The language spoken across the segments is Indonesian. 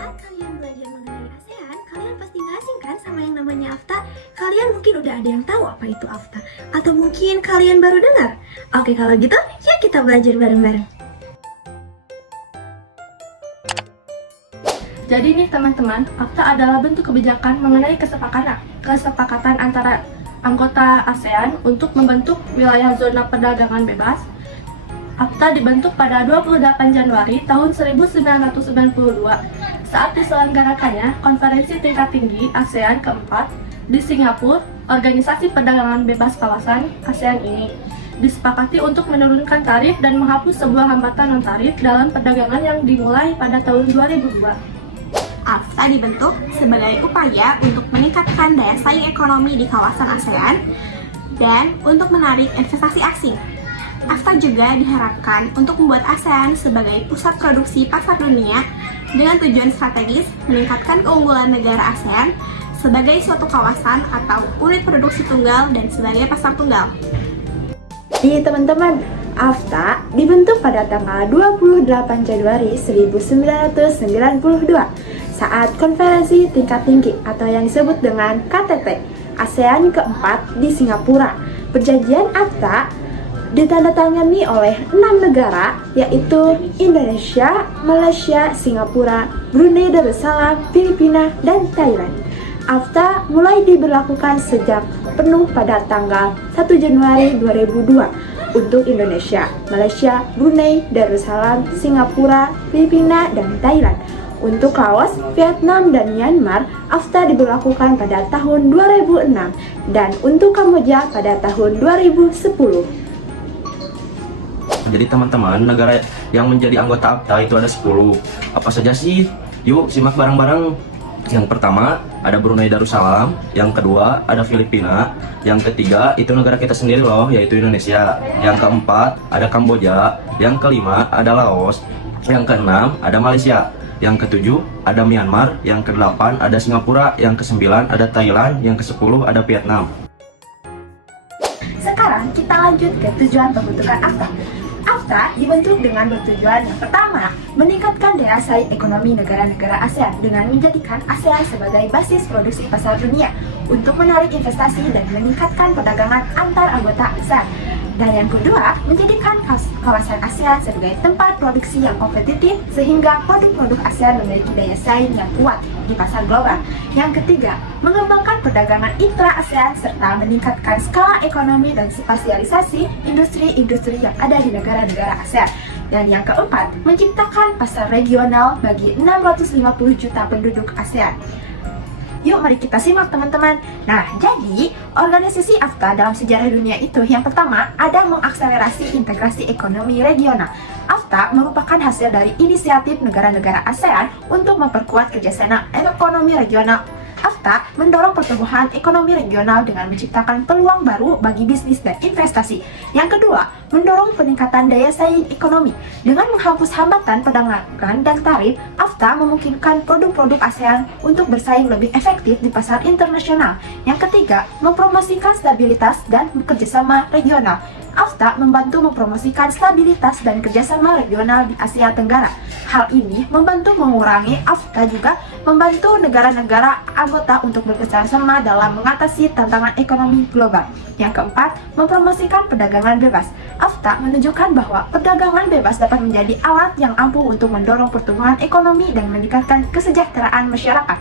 Saat kalian belajar mengenai ASEAN, kalian pasti nggak asing kan sama yang namanya AFTA? Kalian mungkin udah ada yang tahu apa itu AFTA, atau mungkin kalian baru dengar? Oke, kalau gitu, yuk kita belajar bareng-bareng. Jadi nih teman-teman, AFTA adalah bentuk kebijakan mengenai kesepakatan antara anggota ASEAN untuk membentuk wilayah zona perdagangan bebas. AFTA dibentuk pada 28 Januari tahun 1992 saat diselenggarakannya konferensi tingkat tinggi ASEAN keempat di Singapura. Organisasi perdagangan bebas kawasan ASEAN ini disepakati untuk menurunkan tarif dan menghapus sebuah hambatan non-tarif dalam perdagangan yang dimulai pada tahun 2002. AFTA dibentuk sebagai upaya untuk meningkatkan daya saing ekonomi di kawasan ASEAN dan untuk menarik investasi asing. AFTA juga diharapkan untuk membuat ASEAN sebagai pusat produksi pasar dunia dengan tujuan strategis meningkatkan keunggulan negara ASEAN sebagai suatu kawasan atau unit produksi tunggal dan sebagai pasar tunggal. Teman-teman, AFTA dibentuk pada tanggal 28 Januari 1992 saat konferensi tingkat tinggi atau yang disebut dengan KTT ASEAN keempat di Singapura. Perjanjian AFTA ditandatangani oleh 6 negara, yaitu Indonesia, Malaysia, Singapura, Brunei Darussalam, Filipina, dan Thailand. AFTA mulai diberlakukan sejak penuh pada tanggal 1 Januari 2002 untuk Indonesia, Malaysia, Brunei Darussalam, Singapura, Filipina, dan Thailand. Untuk Laos, Vietnam, dan Myanmar, AFTA diberlakukan pada tahun 2006 dan untuk Kamboja pada tahun 2010. Jadi teman-teman, negara yang menjadi anggota AFTA itu ada 10. Apa saja sih? Yuk simak bareng-bareng. Yang pertama ada Brunei Darussalam, yang kedua ada Filipina, yang ketiga itu negara kita sendiri loh, yaitu Indonesia. Yang keempat ada Kamboja, yang kelima ada Laos, yang keenam ada Malaysia, yang ketujuh ada Myanmar, yang kedelapan ada Singapura, yang kesembilan ada Thailand, yang kesepuluh ada Vietnam. Sekarang kita lanjut ke tujuan pembentukan AFTA. AFTA dibentuk dengan bertujuan yang pertama, meningkatkan daya saing ekonomi negara-negara ASEAN dengan menjadikan ASEAN sebagai basis produksi pasar dunia untuk menarik investasi dan meningkatkan perdagangan antar anggota ASEAN. Dan yang kedua, menjadikan kawasan ASEAN sebagai tempat produksi yang kompetitif sehingga produk-produk ASEAN memiliki daya saing yang kuat di pasar global. Yang ketiga, mengembangkan perdagangan intra-ASEAN serta meningkatkan skala ekonomi dan spesialisasi industri-industri yang ada di negara-negara ASEAN. Dan yang keempat, menciptakan pasar regional bagi 650 juta penduduk ASEAN. Yuk mari kita simak teman-teman. Nah, jadi organisasi AFTA dalam sejarah dunia itu yang pertama ada mengakselerasi integrasi ekonomi regional. AFTA merupakan hasil dari inisiatif negara-negara ASEAN untuk memperkuat kerjasama ekonomi regional. AFTA mendorong pertumbuhan ekonomi regional dengan menciptakan peluang baru bagi bisnis dan investasi. Yang kedua, mendorong peningkatan daya saing ekonomi. Dengan menghapus hambatan perdagangan dan tarif, AFTA memungkinkan produk-produk ASEAN untuk bersaing lebih efektif di pasar internasional. Yang ketiga, mempromosikan stabilitas dan kerjasama regional. AFTA membantu mempromosikan stabilitas dan kerjasama regional di Asia Tenggara. Hal ini membantu mengurangi AFTA juga membantu negara-negara anggota untuk bekerjasama dalam mengatasi tantangan ekonomi global. Yang keempat, mempromosikan perdagangan bebas. AFTA menunjukkan bahwa perdagangan bebas dapat menjadi alat yang ampuh untuk mendorong pertumbuhan ekonomi dan meningkatkan kesejahteraan masyarakat.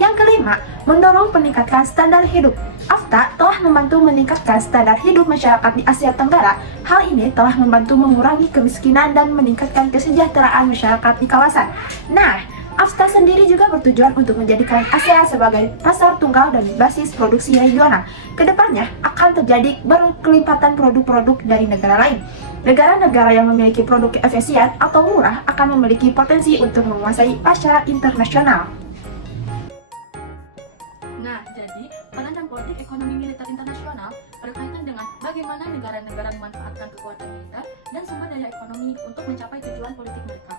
Yang kelima, mendorong peningkatan standar hidup. AFTA telah membantu meningkatkan standar hidup masyarakat di Asia Tenggara. Hal ini telah membantu mengurangi kemiskinan dan meningkatkan kesejahteraan masyarakat di kawasan. Nah, AFTA sendiri juga bertujuan untuk menjadikan ASEAN sebagai pasar tunggal dan basis produksi regional. Kedepannya akan terjadi berkelipatan produk-produk dari negara lain. Negara-negara yang memiliki produk efisien atau murah akan memiliki potensi untuk menguasai pasar internasional. Nah, jadi peran dan politik ekonomi militer internasional berkaitan dengan bagaimana negara-negara memanfaatkan kekuatan militer dan sumber daya ekonomi untuk mencapai tujuan politik mereka.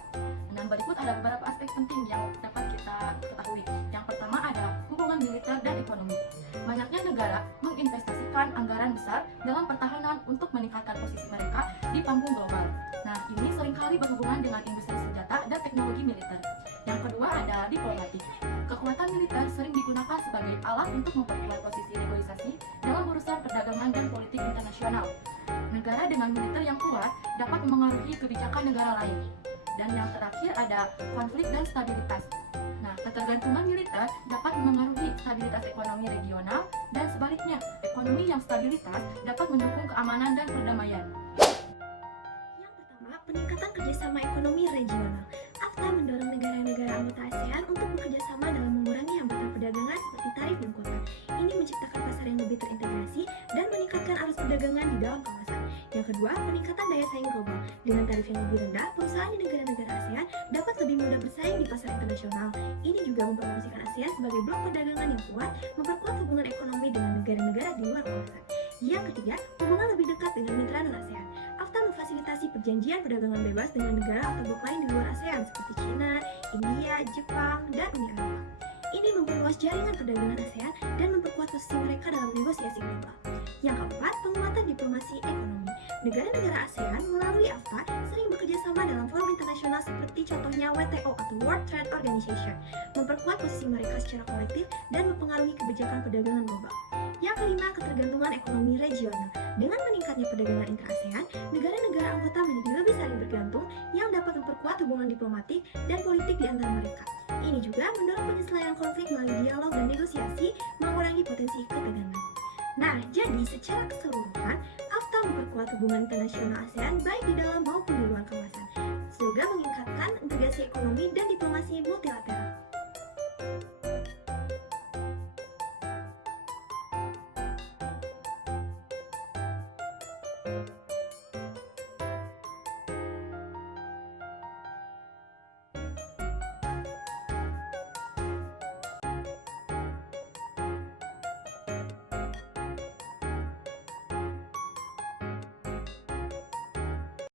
Nah, berikut ada beberapa aspek penting yang dapat kita ketahui. Yang pertama ada hubungan militer dan ekonomi. Banyaknya negara menginvestasikan anggaran besar dalam pertahanan untuk meningkatkan posisi mereka di panggung global. Nah, ini seringkali berhubungan dengan industri senjata dan teknologi militer. Yang kedua ada diplomasi. militer sering digunakan sebagai alat untuk memperkuat posisi negosiasi dalam urusan perdagangan dan politik internasional. Negara dengan militer yang kuat dapat memengaruhi kebijakan negara lain. Dan yang terakhir ada konflik dan stabilitas. Nah, ketergantungan militer dapat memengaruhi stabilitas ekonomi regional dan sebaliknya, ekonomi yang stabilitas dapat mendukung keamanan dan perdamaian. Yang pertama, peningkatan kerjasama ekonomi regional. AFTA mendorong negara-negara anggota ASEAN untuk bekerja sama dalam mengurangi hambatan perdagangan seperti tarif dan kuota. Ini menciptakan pasar yang lebih terintegrasi dan meningkatkan arus perdagangan di dalam kawasan. Yang kedua, peningkatan daya saing global. Dengan tarif yang lebih rendah, perusahaan di negara-negara ASEAN dapat lebih mudah bersaing di pasar internasional. Ini juga mempromosikan ASEAN sebagai blok perdagangan yang kuat, memperkuat hubungan ekonomi dengan negara-negara di luar kawasan. Yang ketiga, hubungan lebih dekat dengan mitra non-ASEAN. AFTA memfasilitasi perjanjian perdagangan bebas dengan negara atau blok lain di luar ASEAN seperti China, India, Jepang, dan Uni Eropa. Ini memperluas jaringan perdagangan ASEAN dan memperkuat posisi mereka dalam negosiasi global. Yang keempat, penguatan diplomasi ekonomi. Negara-negara ASEAN melalui AFTA sering bekerja sama dalam forum internasional seperti contohnya WTO atau World Trade Organization, memperkuat posisi mereka secara kolektif dan mempengaruhi kebijakan perdagangan global. Yang kelima, ketergantungan ekonomi regional. Dengan meningkatnya perdagangan intra-ASEAN, negara-negara anggota menjadi lebih saling bergantung yang dapat memperkuat hubungan diplomatik dan politik di antara mereka. Ini juga mendorong penyelesaian konflik melalui dialog dan negosiasi, mengurangi potensi ketegangan. Nah, jadi secara keseluruhan, AFTA memperkuat hubungan internasional ASEAN baik di dalam maupun di luar kawasan, sehingga meningkatkan integrasi ekonomi dan diplomasi multilateral.